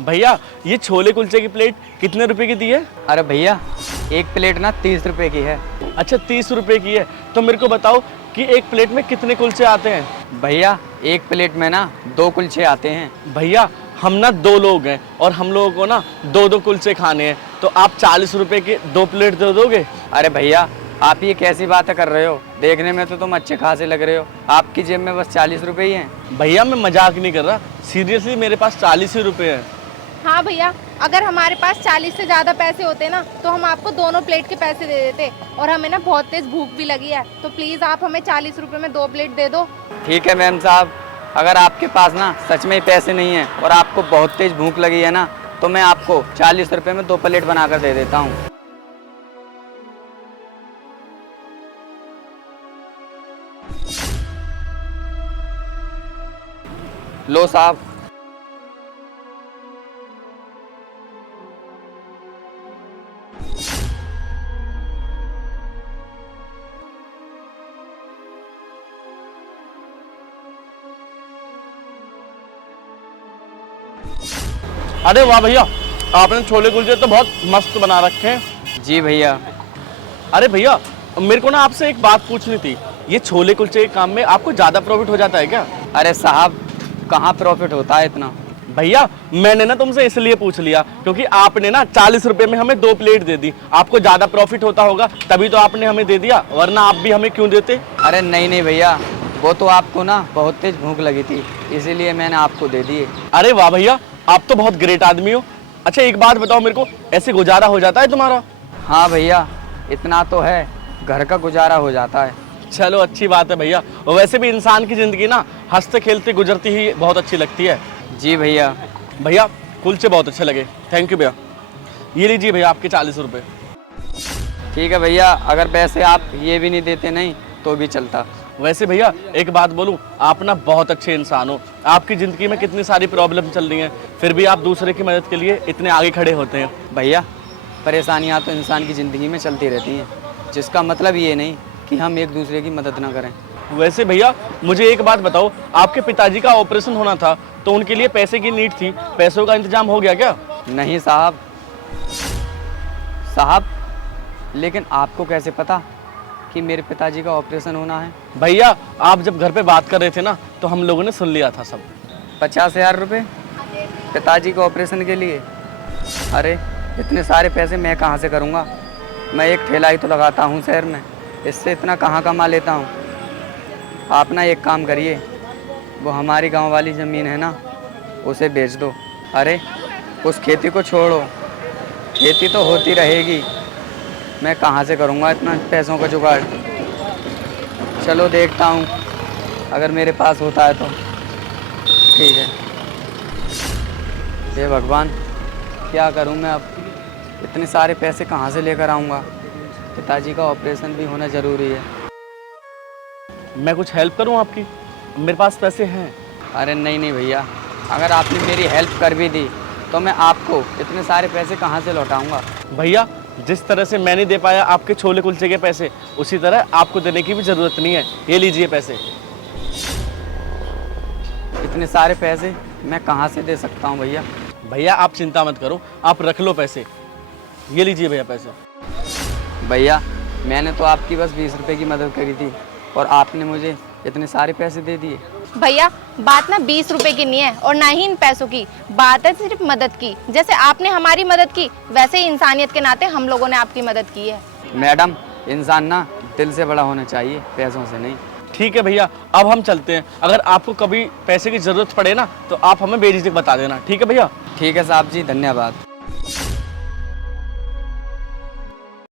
भैया ये छोले कुलचे की प्लेट कितने रुपए की दी है? अरे भैया एक प्लेट ना 30 रुपए की है। अच्छा 30 रुपए की है। तो मेरे को बताओ कि एक प्लेट में कितने कुलचे आते हैं? भैया एक प्लेट में ना 2 कुलचे आते हैं। भैया हम ना 2 लोग हैं और हम लोगों को ना 2-2 कुलचे खाने हैं, तो आप 40 रुपए के 2 प्लेट दे दोगे? अरे भैया आप ये कैसी बातें कर रहे हो? देखने में तो तुम अच्छे खासे लग रहे हो, आपकी जेब में बस 40 रुपए ही हैं। भैया मैं मजाक नहीं कर रहा, सीरियसली मेरे पास 40 ही रुपए हैं। हाँ भैया, अगर हमारे पास 40 से ज़्यादा पैसे होते ना तो हम आपको दोनों प्लेट के पैसे दे देते, और हमें ना बहुत तेज़ भूख भी लगी है, तो प्लीज़ आप हमें 40 रुपए में 2 प्लेट दे दो। ठीक है मैम साहब, अगर आपके पास ना सच में ही पैसे नहीं हैं और आपको बहुत तेज भूख लगी है ना, तो मैं आपको 40 रुपए में 2 प्लेट बनाकर दे देता हूँ। लो साहब। अरे वाह भैया, आपने छोले कुलचे तो बहुत मस्त बना रखे हैं। जी भैया। अरे भैया मेरे को ना आपसे एक बात पूछनी थी, ये छोले कुलचे के काम में आपको ज़्यादा प्रॉफिट हो जाता है क्या? अरे साहब कहाँ प्रॉफिट होता है इतना? भैया मैंने ना तुमसे इसलिए पूछ लिया क्योंकि आपने ना 40 रुपए में हमें 2 प्लेट दे दी, आपको ज़्यादा प्रॉफिट होता होगा तभी तो आपने हमें दे दिया, वरना आप भी हमें क्यों देते? अरे नहीं नहीं भैया, वो तो आपको ना बहुत तेज भूख लगी थी, इसीलिए मैंने आपको दे दिए। अरे वाह भैया, आप तो बहुत ग्रेट आदमी हो। अच्छा एक बात बताओ मेरे को, ऐसे गुजारा हो जाता है तुम्हारा? हाँ भैया इतना तो है, घर का गुजारा हो जाता है। चलो अच्छी बात है भैया, और वैसे भी इंसान की ज़िंदगी ना हंसते खेलते गुजरती ही बहुत अच्छी लगती है। जी भैया। भैया कुलचे बहुत अच्छे लगे, थैंक यू भैया। ये लीजिए भैया आपके 40 रुपये। ठीक है भैया, अगर पैसे आप ये भी नहीं देते नहीं तो भी चलता। वैसे भैया एक बात बोलूं, आप ना बहुत अच्छे इंसान हो, आपकी ज़िंदगी में कितनी सारी प्रॉब्लम चल रही हैं, फिर भी आप दूसरे की मदद के लिए इतने आगे खड़े होते हैं। भैया परेशानियाँ तो इंसान की ज़िंदगी में चलती रहती हैं, जिसका मतलब ये नहीं कि हम एक दूसरे की मदद ना करें। वैसे भैया मुझे एक बात बताओ, आपके पिताजी का ऑपरेशन होना था तो उनके लिए पैसे की नीड थी, पैसों का इंतजाम हो गया क्या? नहीं साहब। साहब लेकिन आपको कैसे पता कि मेरे पिताजी का ऑपरेशन होना है? भैया आप जब घर पे बात कर रहे थे ना तो हम लोगों ने सुन लिया था सब। 50,000 रुपये पिताजी के ऑपरेशन के लिए? अरे इतने सारे पैसे मैं कहाँ से करूँगा? मैं एक ठेला ही तो लगाता हूँ शहर में, इससे इतना कहाँ कमा लेता हूँ? आप ना एक काम करिए, वो हमारी गांव वाली ज़मीन है ना, उसे बेच दो। अरे उस खेती को छोड़ो, खेती तो होती रहेगी, मैं कहाँ से करूँगा इतना पैसों का जुगाड़? चलो देखता हूँ, अगर मेरे पास होता है तो ठीक है। हे भगवान क्या करूँ मैं अब, इतने सारे पैसे कहाँ से लेकर आऊँगा? पिताजी का ऑपरेशन भी होना ज़रूरी है। मैं कुछ हेल्प करूं आपकी? मेरे पास पैसे हैं। अरे नहीं नहीं भैया, अगर आपने मेरी हेल्प कर भी दी तो मैं आपको इतने सारे पैसे कहाँ से लौटाऊंगा? भैया जिस तरह से मैं नहीं दे पाया आपके छोले कुलचे के पैसे, उसी तरह आपको देने की भी ज़रूरत नहीं है। ये लीजिए पैसे। इतने सारे पैसे मैं कहाँ से दे सकता हूँ भैया? भैया आप चिंता मत करो, आप रख लो पैसे। ये लीजिए भैया पैसे। भैया मैंने तो आपकी बस 20 रुपये की मदद करी थी और आपने मुझे इतने सारे पैसे दे दिए। भैया बात ना 20 रुपए की नहीं है और ना ही इन पैसों की, बात है सिर्फ मदद की। जैसे आपने हमारी मदद की वैसे ही इंसानियत के नाते हम लोगों ने आपकी मदद की है। मैडम इंसान ना दिल से बड़ा होना चाहिए, पैसों से नहीं। ठीक है भैया, अब हम चलते हैं। अगर आपको कभी पैसे की ज़रूरत पड़े ना तो आप हमें बेझिझक बता देना, ठीक है भैया? ठीक है साहब जी, धन्यवाद।